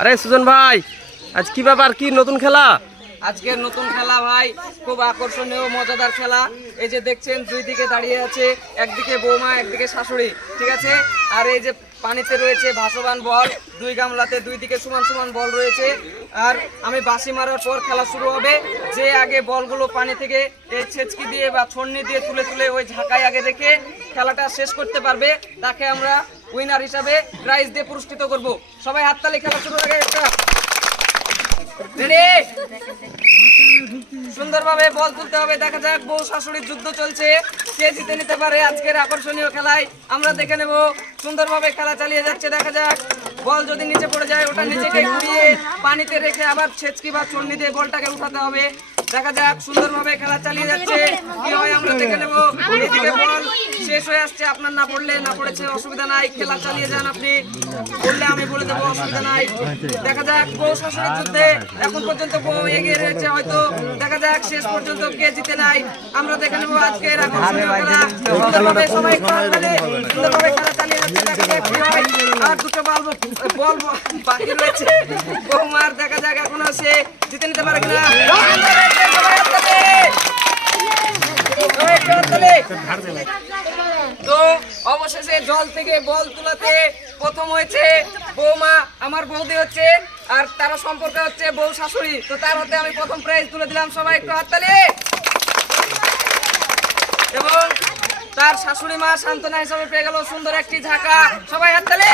আরে সুজন ভাই, আজ কি ব্যাপার, কি নতুন খেলা? আজকের নতুন খেলা ভাই, খুব আকর্ষণীয় মজাদার খেলা। এই যে দেখছেন দুই দিকে দাঁড়িয়ে আছে, একদিকে বৌমা একদিকে শাশুড়ি, ঠিক আছে। আর এই যে পানিতে রয়েছে ভাসমান বল, দুই গামলাতে দুই দিকে সমান সমান বল রয়েছে। আর আমি বাঁশি মারার পর খেলা শুরু হবে। যে আগে বলগুলো পানি থেকে এই ছেচকি দিয়ে বা ছন্নি দিয়ে তুলে তুলে ওই ঝাঁকায় আগে রেখে খেলাটা শেষ করতে পারবে, তাকে আমরা উইনার হিসাবে প্রাইজ দিয়ে পুরস্কৃত করব। সবাই হাততালি, খেলা শুরু আগে একটা রেডি। সুন্দরভাবে বল তুলতে হবে। দেখা যাক বউ শাশুড়ির যুদ্ধ চলছে, কে জিতে নিতে পারে আজকের আকর্ষণীয় খেলায়। আমরা দেখে নেব। সুন্দরভাবে খেলা চালিয়ে যাচ্ছে। দেখা যাক বল যদি নিচে পড়ে যায়, ওটা নিচেকে ঘুরিয়ে পানিতে রেখে আবার ছেচকি বা ছন্নি দিয়ে বলটাকে উঠাতে হবে। দেখা যাক সুন্দরভাবে খেলা চালিয়ে যাচ্ছে, কি হয় আমরা দেখে নেব। এদিকে বল শেষ হয়ে আসছে। আপনার না পড়লে না পড়েছে অসুবিধা নাই, খেলা চালিয়ে যান। আপনি বললে আমি বলে দেবো, অসুবিধা নাই। দেখা যাক বউ শাশুড়ির যুদ্ধে এখন পর্যন্ত বউ এগিয়ে রয়েছে হয়তো। দেখা যাক শেষ পর্যন্ত কে জিতে নাই, আমরা দেখে নেবো আজকের আকর্ষণীয় খেলা। সুন্দরভাবে সবাই সুন্দরভাবে খেলা চালিয়ে যাচ্ছে। দেখা যাক কি হয়। আর দুটো বল বাকি রয়েছে বৌমার। দেখা যাক এখনো সে জিতে নিতে পারে কিনা। তো অবশেষে জল থেকে বল তুলাতে প্রথম হয়েছে বৌমা, আমার বৌদি হচ্ছে, আর তারা সম্পর্কে হচ্ছে বউ শাশুড়ি। তো তার হাতে আমি প্রথম প্রাইজ তুলে দিলাম। সবাই একটু হাততালি। এবং তার শাশুড়ি মা সান্ত্বনা হিসাবে পেয়ে গেল সুন্দর একটি ঝাঁকা। সবাই হাততালি।